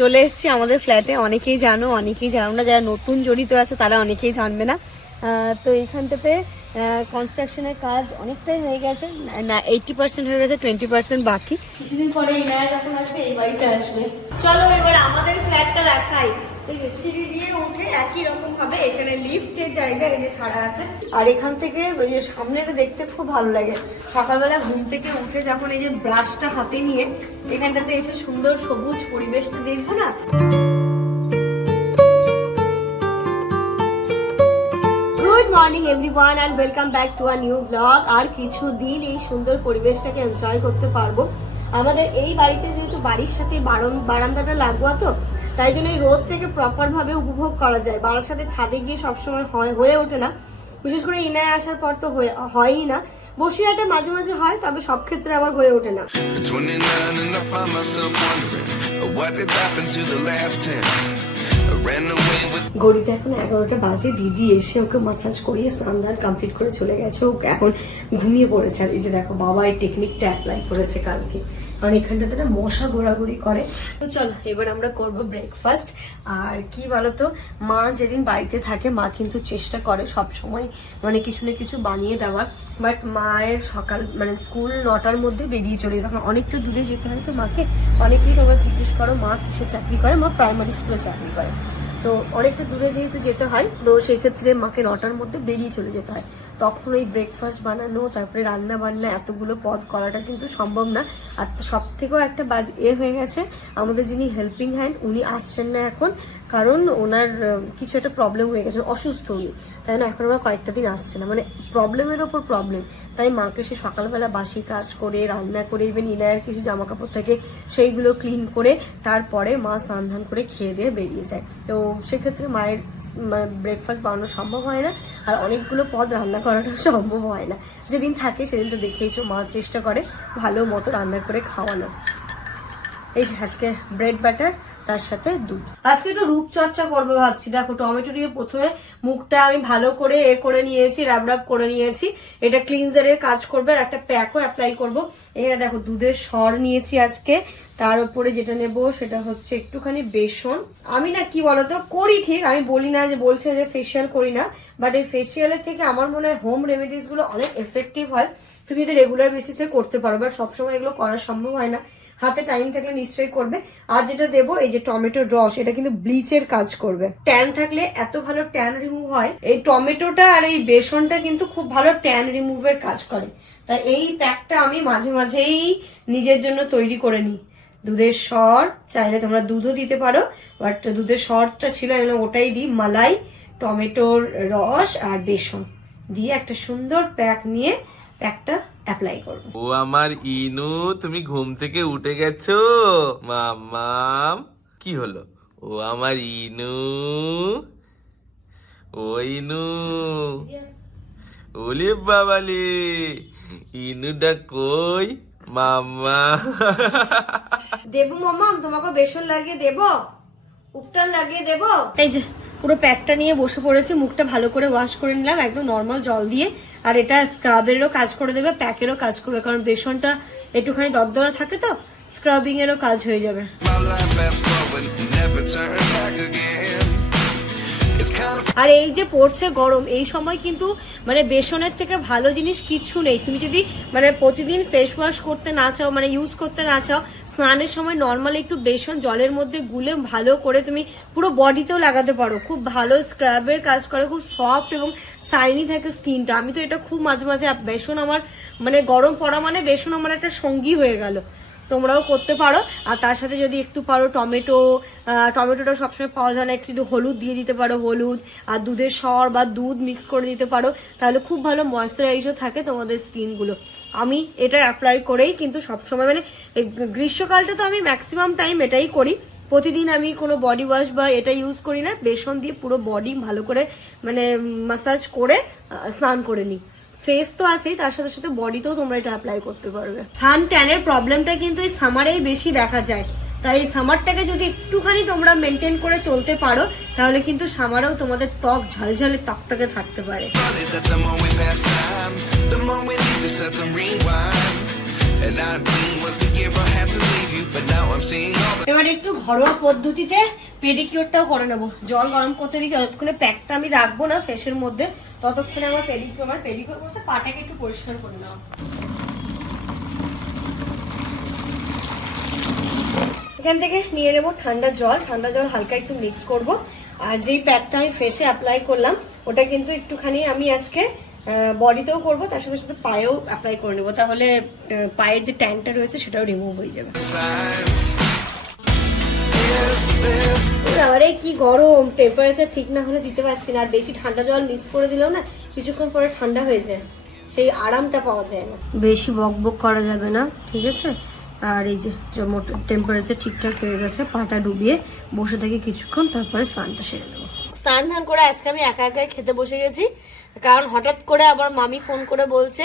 চলে এসছি আমাদের ফ্ল্যাটে। অনেকেই জানো অনেকেই জানো না, যারা নতুন জড়িত আছে তারা অনেকেই জানবে না। তো এইখানটাতে কনস্ট্রাকশনের কাজ অনেকটাই হয়ে গেছে। না এইটি পার্সেন্ট হয়ে গেছে টোয়েন্টি পার্সেন্ট বাকি। কিছুদিন পরে ইনায়া যখন আসবে, এই বাড়িতে আসবে। চলো এবার আমাদের ফ্ল্যাটটা দেখাই। একই রকম এখানে লিফটের জায়গা ছাড়া আছে। আর এখান থেকে ওই যে সামনেটা দেখতে খুব ভালো লাগে। সকালবেলা ঘুম থেকে উঠে যখন এই যে ব্রাশটা হাতে নিয়ে এখানটাতে এসে সুন্দর সবুজ পরিবেশটা দেখব না? Morning everyone and welcome back to a new blog আর কিছু দিন এই সুন্দর পরিবেশটাকে এনজয় করতে পারব। আমাদের এই বাড়িতে যেহেতু বাড়ির সাথে বারন- বারান্দাটা লাগোয়া তো তাই জন্য এই রোদটাকে প্রপার ভাবে উপভোগ করা যায়। বাড়ির সাথে ছাদে গিয়ে সবসময় হয় হয়ে ওঠে না। বিশেষ করে ইনায় আসার পর তো হয়ে- হয়ই না। বসিরহাটে মাঝে মাঝে হয় তবে সব ক্ষেত্রে আবার হয়ে ওঠে না। At 29 and I find myself wondering what did happen to the last 10. I ran away with ঘড়িতে এখন এগারোটা বাজে দিদি এসে ওকে মাসাজ করিয়ে স্নান দান কমপ্লিট করে চলে গেছে। ও এখন ঘুমিয়ে পড়েছে। আর এই যে দেখো বাবা এই টেকনিকটা অ্যাপ্লাই করেছে কালকে। কারণ এখানটাতে না মশা ঘোরাঘুরি করে। তো চলো, এবার আমরা করব ব্রেকফাস্ট আর কি বলতো, মা যেদিন বাড়িতে থাকে, মা কিন্তু চেষ্টা করে সব সময় মানে কিছু না কিছু বানিয়ে দেওয়ার। বাট মায়ের সকাল মানে স্কুল নটার মধ্যে বেরিয়ে চলে যায়। তখন অনেকটা দূরে যেতে হয় তো মাকে। অনেকেই তোমরা জিজ্ঞেস করো, মা কিসে চাকরি করে? মা প্রাইমারি স্কুলে চাকরি করে। তো অনেকটা দূরে যেহেতু যেতে হয়, তো সেক্ষেত্রে মাকে নটার মধ্যে বেরিয়ে চলে যেতে হয়। তখন ওই ব্রেকফাস্ট বানানো, তারপরে রান্না বান্না, এতগুলো পদ করাটা কিন্তু সম্ভব না। আর সব থেকেও একটা বাজ এ হয়ে গেছে, আমাদের যিনি হেল্পিং হ্যান্ড উনি আসছেন না এখন। কারণ ওনার কিছু একটা প্রবলেম হয়ে গেছে, অসুস্থ উনি। তাই না? এখন আমরা কয়েকটা দিন আসছে না। মানে প্রবলেমের ওপর প্রবলেম তাই মাকে সে সকালবেলা বাসি কাজ করে, রান্না করে ইভেন ইনায়ের কিছু জামা কাপড় থাকে সেইগুলো ক্লিন করে, তারপরে মা স্নান ধান করে খেয়ে দিয়ে বেরিয়ে যায়। তো সেক্ষেত্রে মায়ের মানে ব্রেকফাস্ট বানানো সম্ভব হয় না, আর অনেকগুলো পদ রান্না করাটা সম্ভব হয় না। যেদিন থাকে সেদিন তো দেখেইছো মা চেষ্টা করে ভালো মতো রান্না করে খাওয়ানো। এই আজকে ব্রেড বাটার তার সাথে দুধ আজকে একটু রূপচর্চা করব ভাবছি। দেখো, টমেটো দিয়ে প্রথমে মুখটা আমি ভালো করে এ করে নিয়েছি র্যাব র্যাব করে নিয়েছি। এটা ক্লিনজারের কাজ করবে আর একটা প্যাকও অ্যাপ্লাই করব। এখানে দেখো, দুধের সর নিয়েছি আজকে। তার উপরে যেটা নেব সেটা হচ্ছে একটুখানি বেসন। আমি না, কি বলতো, করি ঠিক। আমি বলি না যে, বলছে যে ফেসিয়াল করি না। বাট এই ফেসিয়ালের থেকে আমার মনে হয় হোম রেমেডিসগুলো অনেক এফেক্টিভ হয়। তুমি যদি রেগুলার বেসিসে করতে পারো বাট সবসময় এগুলো করা সম্ভব হয় না। হাতে টাইম থাকলে নিশ্চয়ই করবে। আর যেটা দেবো, এই যে টমেটোর রস, এটা কিন্তু ব্লিচের কাজ করবে। ট্যান থাকলে এত ভালো ট্যান রিমুভ হয়, এই টমেটোটা আর এই বেসনটা কিন্তু খুব ভালো ট্যান রিমুভের কাজ করে। তা এই প্যাকটা আমি মাঝে মাঝেই নিজের জন্য তৈরি করে নিই। দুধের সর, চাইলে তোমরা দুধও দিতে পারো বাট দুধের সরটা ছিল, আমি ওটাই দিই, মালাই, টমেটোর রস আর বেসন। দিয়ে একটা সুন্দর প্যাক নিয়ে প্যাকটা অ্যাপ্লাই করব। ও আমার ইনু তুমি ঘুম থেকে উঠে গেছো? মামাম কি হলো? ও আমার ইনু। ও ইনু। ওলে বাবালে। ইনুটা কই? মামা দেবো মামাম তোমাকে বেসন লাগিয়ে দেবো? উপটান লাগিয়ে দেবো? এই যে পুরো প্যাকটা নিয়ে বসে পড়েছি মুখটা ভালো করে ওয়াশ করে নিলাম একদম নর্মাল জল দিয়ে। আর এটা স্ক্রাবেরও কাজ করে দেবে প্যাকেরও কাজ করবে, কারণ বেসনটা একটুখানি দরদরা থাকে তো স্ক্রাবিং এরও কাজ হয়ে যাবে। আর এই যে পড়ছে গরম, এই সময় কিন্তু মানে বেসনের থেকে ভালো জিনিস কিছু নেই। তুমি যদি মানে প্রতিদিন ফেস ওয়াশ করতে না চাও মানে ইউজ করতে না চাও, স্নানের সময় নর্মালি একটু বেসন জলের মধ্যে গুলে ভালো করে তুমি পুরো বডিতেও লাগাতে পারো। খুব ভালো স্ক্রাবের কাজ করে, খুব সফট এবং সাইনি থাকে স্কিনটা আমি তো এটা খুব মাঝে মাঝে, বেসন আমার মানে গরম পড়া মানে বেসন আমার একটা সঙ্গী হয়ে গেল। তোমরাও করতে পারো। আর তার সাথে যদি একটু পারো টমেটো টমেটোটা সবসময় পাওয়া যায় না। একটু যদি হলুদ দিয়ে দিতে পারো, হলুদ আর দুধের সর বা দুধ মিক্স করে দিতে পারো, তাহলে খুব ভালো ময়শ্চারাইজও থাকে তোমাদের স্কিনগুলো আমি এটা অ্যাপ্লাই করেই কিন্তু সবসময় মানে গ্রীষ্মকালটা তো আমি ম্যাক্সিমাম টাইম এটাই করি। প্রতিদিন আমি কোনো বডি ওয়াশ বা এটা ইউজ করি না। বেসন দিয়ে পুরো বডি ভালো করে মানে মাসাজ করে স্নান করে নিই। ফেস তো আছেই, তার সাথে সাথে বডিতেও তোমরা এটা অ্যাপ্লাই করতে পারবে। সান ট্যানের প্রবলেমটা কিন্তু এই সামারেই বেশি দেখা যায়। তাই এই সামারটাকে যদি একটুখানি তোমরা মেনটেন করে চলতে পারো, তাহলে কিন্তু সামারেও তোমাদের ত্বক ঝলঝলে তকতকে থাকতে পারে। এবার একটু ঘরোয়া পদ্ধতিতে পেডিকিউরটাও করে নেব। জল গরম করতে দিই যতক্ষণে প্যাকটা আমি রাখব না ফেসের মধ্যে। ততক্ষণে আমার পেডিকিউর আমার পেডিকিউর করতে পাটাকে একটু পরিষ্কার করে নেওয়া এখান থেকে নিয়ে নেব ঠান্ডা জল। ঠান্ডা জল হালকা একটু মিক্স করব। আর যেই প্যাকটা আমি ফেসে অ্যাপ্লাই করলাম, ওটা কিন্তু একটুখানি আমি আজকে বডিতেও করব তার সাথে সাথে পায়েও অ্যাপ্লাই করে নেব। তাহলে পায়ের যে ট্যানটা রয়েছে সেটাও রিমুভ হয়ে যাবে। আরে কি গরম টেম্পারেচার ঠিক না হলে দিতে পারছি না। আর বেশি ঠান্ডা জল মিক্স করে দিলেও না কিছুক্ষণ পরে ঠান্ডা হয়ে যায়। সেই আরামটা পাওয়া যায় না। বেশি বক বক করা যাবে না ঠিক আছে? আর এই যে টেম্পারেচার ঠিকঠাক হয়ে গেছে পাটা ডুবিয়ে বসে থাকি কিছুক্ষণ তারপরে স্নানটা সেরে নেব। স্নান ধান করে আজকে আমি একা একাই খেতে বসে গেছি। কারণ হঠাৎ করে আবার মামি ফোন করে বলছে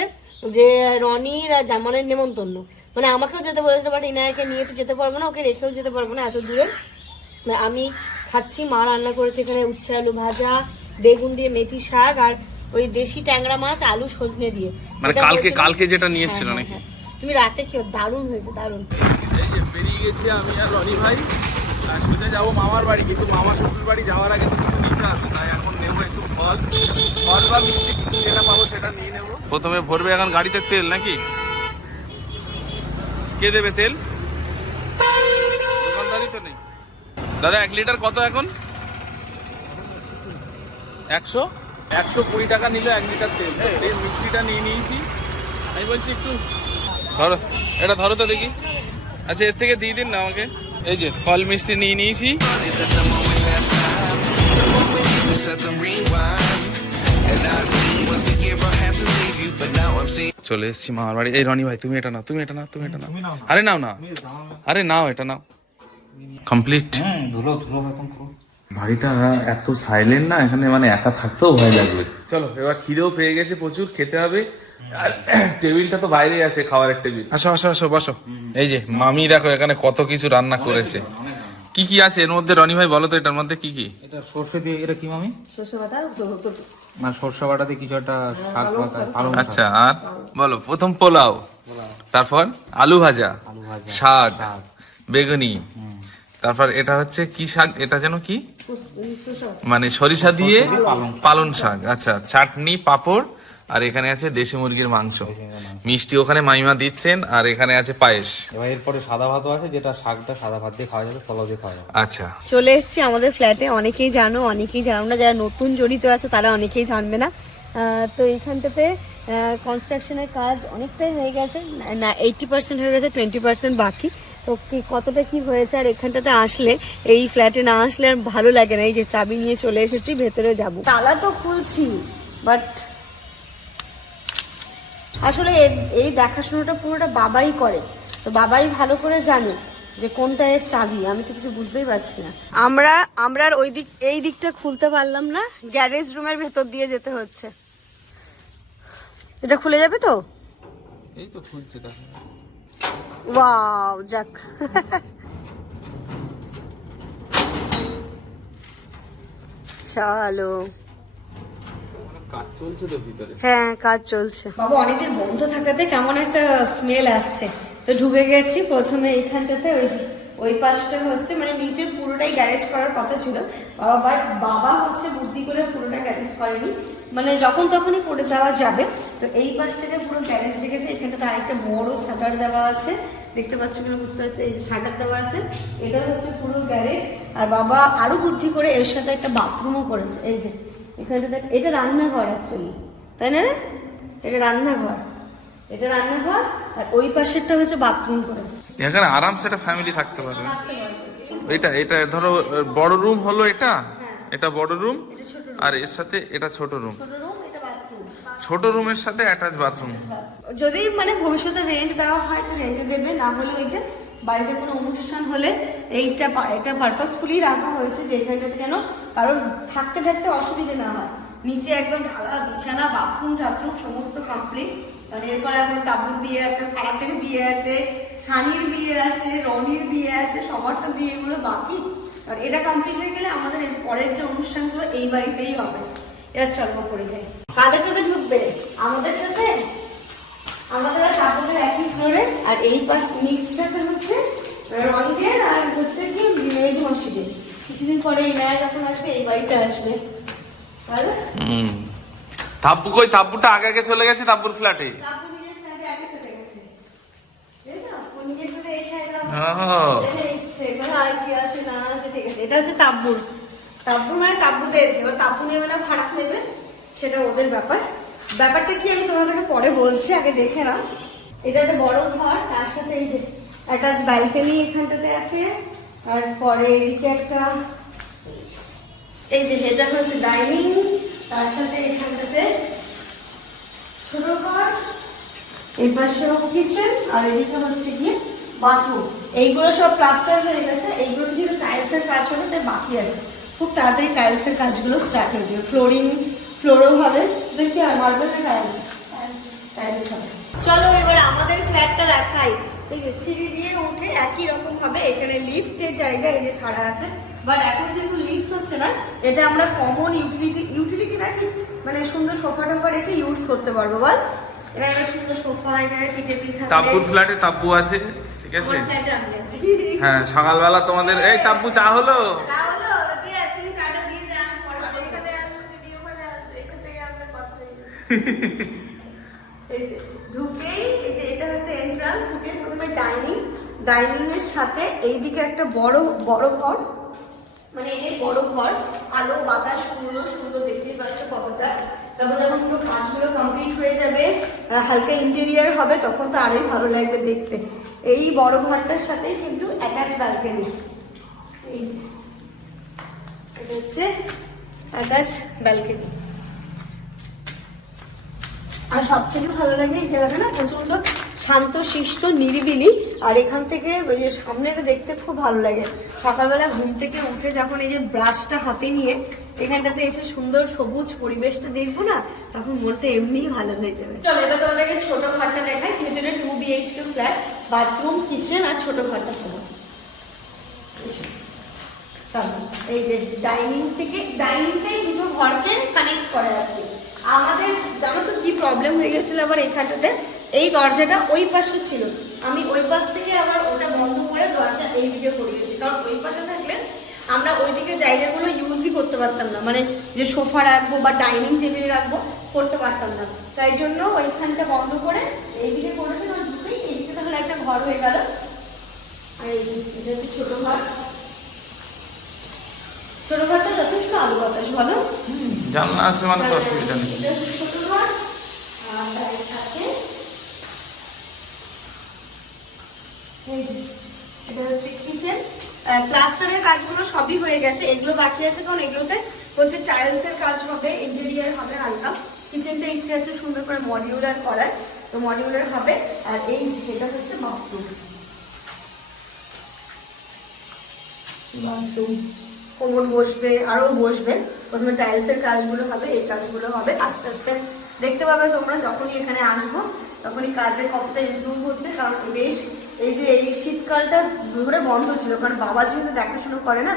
যে রনির আর জামানের নেমন্তন্ন। মানে আমাকেও যেতে বলেছিল বাট ইনায়াকে নিয়ে তো যেতে পারব না ওকে রেখেও যেতে পারব না এত দূরে। আমি খাচ্ছি মা রান্না করেছে এখানে উচ্ছে আলু ভাজা বেগুন দিয়ে মেথি শাক আর ওই দেশি ট্যাংরা মাছ আলু সজনে দিয়ে। মানে কালকে কালকে যেটা নিয়ে হ্যাঁ, এসেছিল হ্যাঁ, নাকি? হ্যাঁ। তুমি রাতে খেও দারুণ হয়েছে দারুণ। এই যে বেরিয়ে গেছি আমি আর রনি ভাই আর সোজা যাব মামার বাড়ি কিন্তু মামা শ্বশুর বাড়ি যাওয়ার আগে তো কিছু নিতে হবে তাই এখন নেব একটু ফল ফল বা মিষ্টি কিছু যেটা পাবো সেটা নিয়ে নেব। প্রথমে ভরবে এখন গাড়িতে তেল নাকি? কে দেবে তেল? দোকানদারি তো নেই। দাদা এক লিটার কত এখন? একশো? একশো কুড়ি টাকা নিল এক লিটার তেল। এই মিষ্টিটা নিয়ে নিয়েছি। আমি বলছি একটু ধরো এটা ধরো তো দেখি। আচ্ছা এর থেকে দিয়ে দিন না আমাকে। এই যে ফল মিষ্টি নিয়ে নিয়েছি। চলে এসেছি মামার বাড়ি এই রনি ভাই তুমি এটা নাও তুমি এটা নাও তুমি এটা নাও। আরে নাও না। আরে নাও এটা নাও। কমপ্লিট। ধুলো ধুলো খতম করো। বাড়িটা এত সাইলেন্ট না এখানে মানে একা থাকতেও ভয় লাগবে। চলো এবার খিদেও পেয়ে গেছে প্রচুর খেতে হবে। আর টেবিলটা তো বাইরেই আছে খাবারের টেবিল। আসো আসো আসো বসো। এই যে মামি দেখো এখানে কত কিছু রান্না করেছে। কি কি আছে? এর মধ্যে রনি ভাই বলো তো এটার মধ্যে কি কি? এটা সর্ষে দিয়ে এটা কি মামি? সর্ষে বাটা মানে সর্ষে বাটা দিয়ে কিছু একটা শাক পাতা পালং আচ্ছা আর বলো প্রথম পোলাও। তারপর আলু ভাজা। শাক। শাক। বেগুনি। তারপর এটা হচ্ছে কি শাক? এটা যেন কি? মানে সরিষা দিয়ে পালন শাক। আচ্ছা চাটনি পাপড় আর এখানে আছে দেশি মুরগির মাংস। মিষ্টি ওখানে মাইমা দিচ্ছেন আর এখানে আছে পায়েস। এবার এরপরে সাদা ভাতও আছে যেটা শাকটা সাদা ভাত দিয়ে খাওয়া যাবে পোলাও দিয়ে খাওয়া যাবে। আচ্ছা। চলে এসেছি আমাদের ফ্ল্যাটে অনেকেই জানো অনেকেই জানো না যারা নতুন জড়িত আছে তারা অনেকেই জানবে না। তো এইখানটাতে কনস্ট্রাকশনের কাজ অনেকটাই হয়ে গেছে না এইটটি পার্সেন্ট হয়ে গেছে টোয়েন্টি পার্সেন্ট বাকি। তো কি কতটা কি হয়েছে আর এখানটাতে আসলে এই ফ্ল্যাটে না আসলে আর ভালো লাগে না এই যে চাবি নিয়ে চলে এসেছি ভেতরে যাব। তালা তো খুলছি বাট আসলে এই দেখাশোনাটা পুরোটা বাবাই করে। তো বাবাই ভালো করে জানে যে কোনটা এর চাবি আমি তো কিছু বুঝতেই পারছি না। আমরা আমরা আর ওই দিক এই দিকটা খুলতে পারলাম না গ্যারেজ রুমের ভেতর দিয়ে যেতে হচ্ছে। এটা খুলে যাবে তো? এই তো খুলছে দেখো ওয়াও যাক। চলো। কাজ চলছে তো ভিতরে? হ্যাঁ কাজ চলছে। বাবা অনেকদিন বন্ধ থাকাতে কেমন একটা স্মেল আসছে। তো ঢুকে গেছি প্রথমে এইখানটাতে ওই যে ওই পাশটা হচ্ছে মানে নিচে পুরোটাই গ্যারেজ করার কথা ছিল। বাবা বাট বাবা হচ্ছে বুদ্ধি করে পুরোটা গ্যারেজ করেনি। মানে যখন তখনই করে দেওয়া যাবে। তো এই পাশটাকে পুরো গ্যারেজ রেখেছে। এখানটাতে আরেকটা বড় শাটার দেওয়া আছে। দেখতে পাচ্ছ কিনা বুঝতে পারছি এই যে শাটার দেওয়া আছে। এটা হচ্ছে পুরো গ্যারেজ আর বাবা আরও বুদ্ধি করে এর সাথে একটা বাথরুমও করেছে। এই যে এখানটা দেখ এটা রান্নাঘর অ্যাকচুয়ালি তাই না রে? এটা রান্নাঘর। এটা রান্নাঘর আর ওই পাশেরটা হচ্ছে বাথরুম করেছে। এখানে আরামসে একটা ফ্যামিলি থাকতে পারবে এটা এটা ধরো বড় রুম হলো এটা? এটা বড় রুম আর এর সাথে এটা ছোট রুম ছোট রুম এটা বাথরুম ছোট রুমের সাথে অ্যাটাচ বাথরুম যদি মানে ভবিষ্যতে রেন্ট দেওয়া হয় তো রেন্টে দেবে না হলে ওই যে বাড়িতে কোনো অনুষ্ঠান হলে এইটা এটা পারপাসফুলি রাখা হয়েছে যে এখানটাতে যেন কারণ থাকতে থাকতে অসুবিধে না হয়। নিচে একদম ঢালা বিছানা বাথরুম টাথরুম সমস্ত কমপ্লিট মানে এরপরে এখন তাবুর বিয়ে আছে, ফারাতের বিয়ে আছে সানির বিয়ে আছে, রনির বিয়ে আছে, সবার তো বিয়েগুলো বাকি। আর এটা কমপ্লিট হয়ে গেলে আমাদের এর পরের যে অনুষ্ঠানগুলো এই বাড়িতেই হবে। এবার চলবো করে যাই। কাদের সাথে ঢুকবে? আমাদের সাথে? আমাদের আর একই ফ্লোরে আর এই পাশ নিচটাতে হচ্ছে রনিদের আর হচ্ছে কি মেজ মসজিদের। কিছুদিন পরে এই নায়া যখন আসবে এই বাড়িতে আসবে। তাহলে? হুম। কই? তাব্বুটা আগে আগে চলে গেছে তাব্বুর ফ্ল্যাটে? তাপু নিজের ফ্ল্যাটে আগে চলে গেছে। তাই না? ও নিজের ফ্ল্যাটে এসে একদম ও। দেখছে, আর কি আছে না আছে, ঠিক আছে। এটা হচ্ছে তাব্বুর তাব্বুর মানে তাব্বুদের এবার তাব্বু নেবে না ভাড়া নেবে সেটা ওদের ব্যাপার। ব্যাপারটা কি আমি তোমাদেরকে পরে বলছি, আগে দেখে নাও। এটা একটা বড় ঘর, তার সাথে এই যে অ্যাটাচ ব্যালকনি এখানটাতে আছে, আর পরে এদিকে একটা এই যে এটা হচ্ছে ডাইনিং তার সাথে এখানটাতে ছোট ঘর এই পাশেও কিচেন আর এদিকে হচ্ছে গিয়ে বাথরুম এইগুলো সব প্লাস্টার হয়ে গেছে, এইগুলো কিন্তু টাইলসের কাজ হলে তাই বাকি আছে। খুব তাড়াতাড়ি টাইলসের কাজগুলো স্টার্ট হয়ে যাবে। ফ্লোরিং ফ্লোরও হবে। দেখি আর মার্বেল না টাইলস টাইলস চলো এবার আমাদের ফ্ল্যাটটা দেখাই। এই যে সিঁড়ি দিয়ে উঠে একই রকম ভাবে এখানে লিফটের জায়গা এই যে ছাড়া আছে। বাট এখন যেহেতু লিফট হচ্ছে না এটা আমরা কমন ইউটিলিটি ইউটিলিটি না ঠিক মানে সুন্দর সোফা টোফা রেখে ইউজ করতে পারব বল? এটা একটা সুন্দর সোফা এখানে থাকবে তাব্বুর ফ্ল্যাটে তাব্বু আছে ঠিক আছে। হ্যাঁ সকালবেলা তোমাদের এই তাব্বু চা হলো? তা হলো, দিয়ে তুই চাটা দিয়ে দে, আমি পরে খাব। এখানে আসব, দিদি ওখানে আসবে, এখান থেকে আসবে, কথা নেই। এই যে, ঢুকেই এই যে এটা হচ্ছে এন্ট্রান্স ঢুকে প্রথমে ডাইনিং ডাইনিং এর সাথে এইদিকে একটা বড় বড় ঘর। মানে এটাই বড় ঘর। আলো বাতাস পুরো সুন্দর দেখতেই পাচ্ছ কতটা। তারপর যখন পুরো কাজগুলো কমপ্লিট হয়ে যাবে হালকা ইন্টেরিয়ার হবে তখন তো আরোই ভালো লাগবে দেখতে। এই বড় ঘরটার সাথে কিন্তু অ্যাটাচ ব্যালকনি এই যে এটা হচ্ছে অ্যাটাচ ব্যালকনি আর সব থেকে ভালো লাগে এই জায়গাটা না প্রচণ্ড শান্ত, শিষ্ট, নিরিবিলি। আর এখান থেকে ওই যে সামনেটা দেখতে খুব ভালো লাগে। সকালবেলা ঘুম থেকে উঠে যখন এই যে ব্রাশটা হাতে নিয়ে এখানটাতে এসে সুন্দর সবুজ পরিবেশটা দেখব না, তখন মনটা এমনিই ভালো হয়ে যাবে। চলো এটা তোমাদেরকে ছোট ঘরটা দেখাই, যেহেতু এটা two BHK flat bathroom kitchen আর ছোট ঘরটা হলো এই যে ডাইনিং থেকে ডাইনিংটাই দুটো ঘরকে কানেক্ট করে কি। আমাদের, জানো তো কি প্রবলেম হয়ে গেছিল আবার এখানটাতে? এই দরজাটা ওই পাশে ছিল। আমি ওই পাশ থেকে আবার ওটা বন্ধ করে দরজা এই দিকে করিয়েছি। কারণ ওই পাশে থাকলে আমরা ওইদিকে জায়গাগুলো ইউজই করতে পারতাম না। মানে যে সোফা রাখব বা ডাইনিং টেবিল রাখব, করতে পারতাম না। তাই জন্য ওইখানটা বন্ধ করে এইদিকে করেছে। ঢুকেই এইদিকে তাহলে একটা ঘর হয়ে গেল। আর এই হচ্ছে ঘর। ছোট ঘরটা যথেষ্ট আলো বাতাস বলো জানলা আছে মানে তো অসুবিধা নেই। ছোট ঘর আর তার সাথে এই যে, এটা হচ্ছে কিচেন। প্লাস্টারের কাজগুলো সবই হয়ে গেছে এগুলো বাকি আছে কারণ এগুলোতে হচ্ছে টাইলসের কাজ হবে ইন্টেরিয়ার হবে হালকা। কিচেনটা ইচ্ছে আছে সুন্দর করে মডিউলার করার তো মডিউলার হবে। আর এই এটা হচ্ছে বাথরুম। বাথরুম। কোমর বসবে, আরও বসবে। প্রথমে টাইলসের কাজগুলো হবে, এই কাজগুলো হবে। আস্তে আস্তে দেখতে পাবে তোমরা যখনই এখানে আসব, তখনই কাজের কতটা ইমপ্রুভ হচ্ছে। কারণ বেশ এই যে এই শীতকালটা ধরে বন্ধ ছিল, কারণ বাবা যেহেতু দেখাশোনা করে না,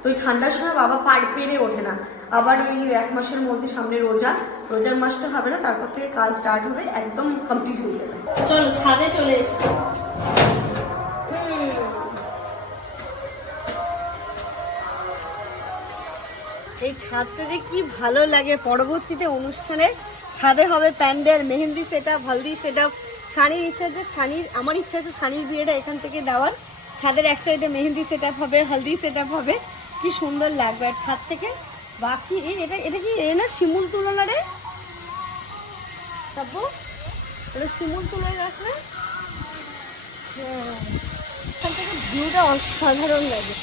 তো ওই ঠান্ডার সময় বাবা পার পেরে ওঠে না। আবার ওই এক মাসের মধ্যে সামনে রোজা, রোজার মাসটা হবে না, তারপর থেকে কাজ স্টার্ট হবে, একদম কমপ্লিট হয়ে যাবে। চলো ছাদে চলে এসেছি এই ছাদটা যে কি ভালো লাগে। পরবর্তীতে অনুষ্ঠানে ছাদে হবে pandal mehendi set up haldi set. Up সানির ইচ্ছা আছে, সানির, আমার ইচ্ছা আছে সানির বিয়েটা এখান থেকে দেওয়ার। ছাদের এক সাইডে মেহেন্দি সেট আপ হবে, হলদি সেট আপ হবে। কি সুন্দর লাগবে। আর ছাদ থেকে বাকি এটা এটা কি, এ না শিমুল তুলনা রে? তারপর এটা শিমুল তুলে গাছ হ্যাঁ। এখান থেকে ভিউটা অসাধারণ লাগে।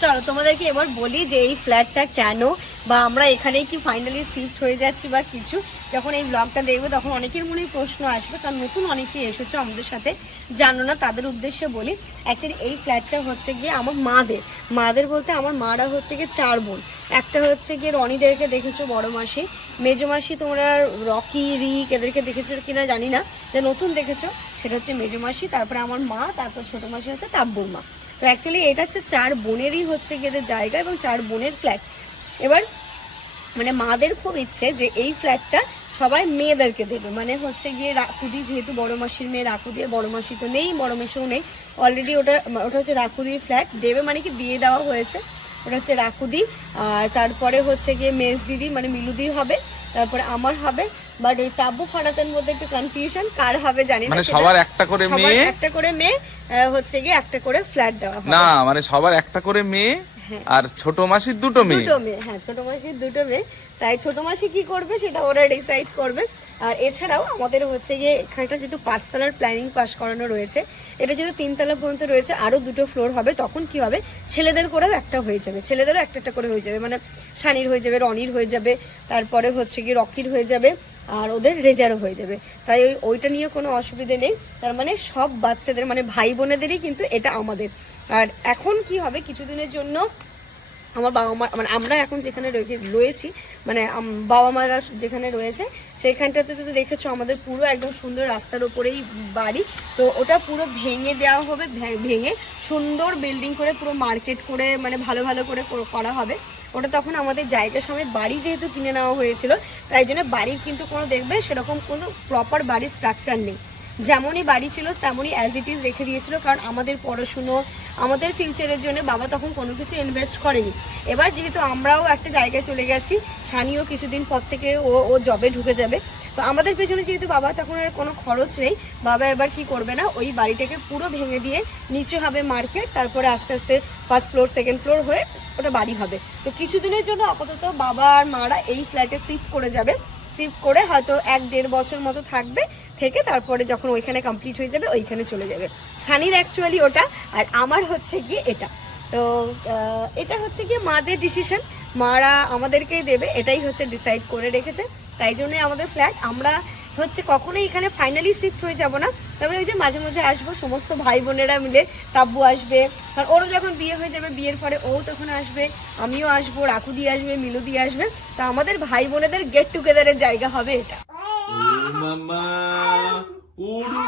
চলো, তোমাদেরকে এবার বলি যে এই ফ্ল্যাটটা কেন বা আমরা এখানেই কি ফাইনালি শিফট হয়ে যাচ্ছি বা কিছু। যখন এই ব্লগটা দেখবে, তখন অনেকের মনে প্রশ্ন আসবে, কারণ নতুন অনেকেই এসেছে আমাদের সাথে, জানো না, তাদের উদ্দেশ্যে বলি অ্যাকচুয়ালি এই ফ্ল্যাটটা হচ্ছে গিয়ে আমার মাদের। মাদের বলতে আমার মারা হচ্ছে গিয়ে চার বোন। একটা হচ্ছে গিয়ে রনিদেরকে দেখেছ, বড় মাসি। মেজো মাসি তোমরা রকি, রিক এদেরকে দেখেছ কিনা জানি না। যে নতুন দেখেছ, সেটা হচ্ছে মেজো মাসি, তারপরে আমার মা, তারপর ছোট মাসি হচ্ছে তাব্বুর মা তো অ্যাকচুয়ালি এটা হচ্ছে চার বোনেরই হচ্ছে গিয়ে জায়গা এবং চার বোনের ফ্ল্যাট এবার মানে মাদের খুব ইচ্ছে যে এই ফ্ল্যাটটা সবাই মেয়েদেরকে দেবে। মানে হচ্ছে গিয়ে রাকুদি যেহেতু বড় মাসির মেয়ে, রাকুদি বড় মাসি তো নেই, বড় মেসেও নেই। অলরেডি ওটা ওটা হচ্ছে রাকুদির ফ্ল্যাট দেবে মানে কি দিয়ে দেওয়া হয়েছে। ওটা হচ্ছে রাকুদি। আর তারপরে হচ্ছে গিয়ে মেজ দিদি মানে মিলুদি হবে। তারপরে আমার হবে। বাট ওই তাব্বু ফারাতের মধ্যে একটু কনফিউশন কার হবে জানি না মানে সবার একটা করে মেয়ে একটা করে মেয়ে হচ্ছে গিয়ে একটা করে ফ্ল্যাট দেওয়া হবে। না মানে সবার একটা করে মেয়ে আর ছোট মাসির দুটো মেয়ে। দুটো মেয়ে হ্যাঁ ছোট মাসির দুটো মেয়ে। তাই ছোট মাসি কি করবে সেটা ওরা ডিসাইড করবে। আর এছাড়াও আমাদের হচ্ছে গিয়ে এখানটা যেহেতু পাঁচতলার প্ল্যানিং পাস করানো রয়েছে, এটা যেহেতু তিনতলা পর্যন্ত রয়েছে আরও দুটো ফ্লোর হবে, তখন কি হবে? ছেলেদের করেও একটা হয়ে যাবে, ছেলেদেরও একটা একটা করে হয়ে যাবে মানে সানির হয়ে যাবে, রনির হয়ে যাবে, তারপরে হচ্ছে গিয়ে রকির হয়ে যাবে, আর ওদের রেজারও হয়ে যাবে। তাই ওই ওইটা নিয়ে কোনো অসুবিধে নেই, তার মানে সব বাচ্চাদের মানে ভাই বোনেদেরই কিন্তু এটা আমাদের। আর এখন কি হবে? কিছুদিনের জন্য আমার বাবা মা মানে আমরা এখন যেখানে রয়ে- রয়েছি মানে বাবা মারা যেখানে রয়েছে, সেইখানটাতে তো দেখেছ আমাদের পুরো একদম সুন্দর রাস্তার ওপরেই বাড়ি। তো ওটা পুরো ভেঙে দেওয়া হবে ভেঙে সুন্দর বিল্ডিং করে পুরো মার্কেট করে মানে ভালো ভালো করে করা হবে। ওটা তখন আমাদের জায়গা সমেত বাড়ি যেহেতু কিনে নেওয়া হয়েছিল, তাই জন্য বাড়ির কিন্তু কোনো দেখবে সেরকম কোনো প্রপার বাড়ির স্ট্রাকচার নেই। যেমনই বাড়ি ছিল, তেমনই অ্যাজ ইট ইজ রেখে দিয়েছিল, কারণ আমাদের পড়াশুনো, আমাদের ফিউচারের জন্য বাবা তখন কোনো কিছু ইনভেস্ট করেনি। এবার যেহেতু আমরাও একটা জায়গায় চলে গেছি, সানিও কিছুদিন পর থেকে ও ও জবে ঢুকে যাবে। তো আমাদের পেছনে যেহেতু বাবা, তখন আর কোনো খরচ নেই। বাবা এবার কি করবে না, ওই বাড়িটাকে পুরো ভেঙে দিয়ে নিচে হবে মার্কেট, তারপরে আস্তে আস্তে ফার্স্ট ফ্লোর সেকেন্ড ফ্লোর হয়ে ওটা বাড়ি হবে। তো কিছুদিনের জন্য আপাতত বাবা আর মারা এই ফ্ল্যাটে শিফট করে যাবে। শিফট করে হয়তো এক দেড় বছর মতো থাকবে। থেকে তারপরে যখন ওইখানে কমপ্লিট হয়ে যাবে, ওইখানে চলে যাবে। সানির অ্যাকচুয়ালি ওটা, আর আমার হচ্ছে গিয়ে এটা। তো এটা হচ্ছে গিয়ে মাদের ডিসিশন মারা আমাদেরকেই দেবে, এটাই হচ্ছে ডিসাইড করে রেখেছে। তাই জন্যই আমাদের ফ্ল্যাট আমরা হচ্ছে কখনোই এখানে ফাইনালি শিফট হয়ে যাব না। তবে ওই যে মাঝে মাঝে আসব, সমস্ত ভাই বোনেরা মিলে তাব্বু আসবে। কারণ ওরও যখন বিয়ে হয়ে যাবে, বিয়ের পরে ও তখন আসবে, আমিও আসব রাখু দিয়ে আসবে মিলু দিয়ে আসবে। তা আমাদের ভাই বোনেদের গেট টুগেদারের জায়গা হবে এটা। মামা উড়ু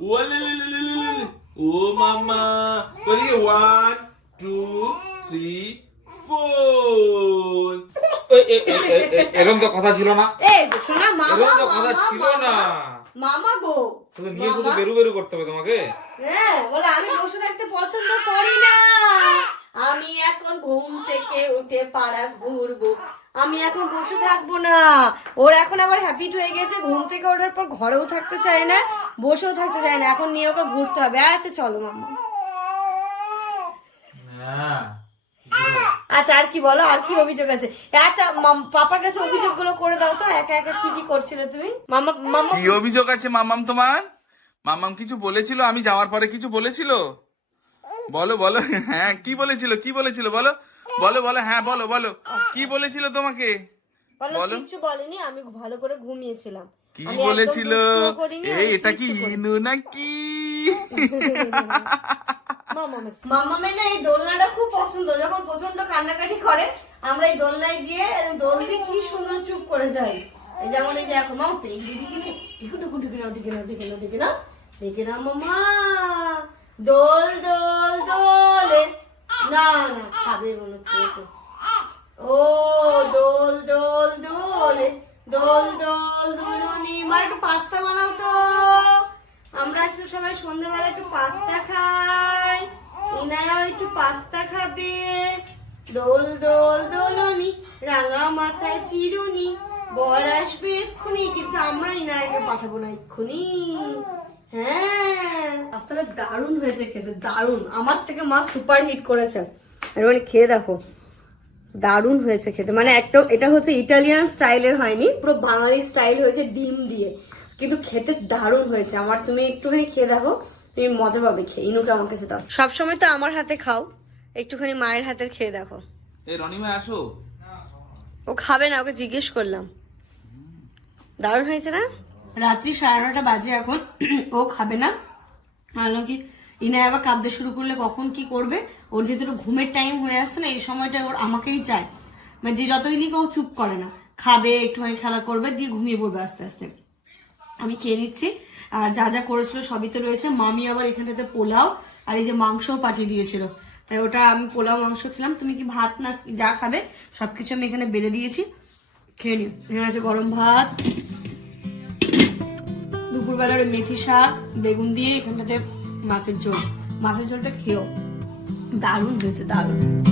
ওয়ালেলেলেলেলে ও মামা তোরে ওয়ান টু থ্রি ফোর এরকম তো কথা ছিল না? এরকম তো কথা ছিল না। মামা গো। শুধু নিয়ে শুধু বেরু বেরু করতে হবে তোমাকে? হ্যাঁ বলে আমি বসে থাকতে পছন্দ করি না। আমি এখন ঘুম থেকে উঠে পাড়া ঘুরবো। আমি এখন বসে থাকব না। ওর এখন আবার হ্যাবিট হয়ে গেছে ঘুম থেকে ওঠার পর ঘরেও থাকতে চায় না বসেও থাকতে চায় না। এখন নিয়ে ওকে ঘুরতে হবে। আচ্ছা চলো মাম্মা। আচ্ছা আর কি বলো? আর কি অভিযোগ আছে? আচ্ছা মাম- পাপার কাছে অভিযোগগুলো করে দাও তো। একা একা কি কি করছিলে তুমি? মামা মামা কি অভিযোগ আছে মামাম তোমার? মামাম কিছু বলেছিল? আমি যাওয়ার পরে কিছু বলেছিল? বলো বলো। হ্যাঁ কি বলেছিল কি বলেছিল বলো? বলো বলো হ্যাঁ বলো বলো। কি বলেছিল তোমাকে? বলো। কিচ্ছু বলেনি আমি ভালো করে ঘুমিয়েছিলাম। কি বলেছিল? এই এটা কি। ইনু নাকি? মামামে মামামে না এই দোলনাটা খুব পছন্দ। যখন প্রচণ্ড কান্নাকাটি করে আমরা এই দোলনায় গিয়ে দোল দিয়ে কি সুন্দর চুপ করে যাই। এই যেমন এই যে এখন মামা কিছু ঢুকু ঢুকু ঢুকে নাও ঢুকে নাও ঢুকে নাও ঢুকে নাও। ঢুকে নাও মামা। দোল দোল, দোলে। না না, খাবে হচ্ছে তো। ও, দোল দোল, দোলে। দোল দোল, দোলনি, মা, একটু পাস্তা বানাও তো। আমরা আজকে সবাই সন্ধ্যাবেলা একটু পাস্তা খাই। ইনায়াও একটু পাস্তা খাবে। দোল দোল, দোলনি, রাঙা মাথায় চিরুনি। বর আসবে এক্ষুনি, কিন্তু আমরা ইনায়াকে পাঠাবো না এক্ষুনি। হ্যাঁ। পাস্তাটা দারুণ হয়েছে খেতে দারুণ। আমার থেকে মা সুপার হিট করেছে। মানে খেয়ে দেখো। দারুণ হয়েছে খেতে। মানে একটা এটা হচ্ছে ইটালিয়ান স্টাইলের হয়নি পুরো বাঙালি স্টাইল হয়েছে ডিম দিয়ে। কিন্তু খেতে দারুণ হয়েছে। আমার তুমি একটুখানি খেয়ে দেখো তুমি মজা পাবে খেয়ে। ইনুকে আমার কাছে দাও। সবসময় তো আমার হাতে খাও। একটুখানি মায়ের হাতের খেয়ে দেখো। এই রনিমা আসো। ও খাবে না ওকে জিজ্ঞেস করলাম। দারুণ হয়েছে না? রাত্রি সাড়ে নটা বাজে এখন। ও খাবে না। ভাবলাম কি ইনা আবার কাঁদতে শুরু করলে কখন কি করবে? ওর যেহেতু ঘুমের টাইম হয়ে আসছে না, এই সময়টা ওর আমাকেই চায়। মানে যে যতই নিক ও চুপ করে না। খাবে, একটুখানি খেলা করবে, দিয়ে ঘুমিয়ে পড়বে আস্তে আস্তে। আমি খেয়ে নিচ্ছি। আর যা যা করেছিল সবই তো রয়েছে। মামি আবার এখানটাতে পোলাও আর এই যে মাংসও পাঠিয়ে দিয়েছিল। তাই ওটা আমি পোলাও, মাংস খেলাম। তুমি কি ভাত না যা খাবে, সবকিছু আমি এখানে বেড়ে দিয়েছি। খেয়ে নিও। এখানে আছে গরম ভাত দুপুরবেলার মেথি শাক বেগুন দিয়ে এখানটাতে মাছের ঝোল। মাছের ঝোলটা খেয়েও দারুণ হয়েছে দারুণ।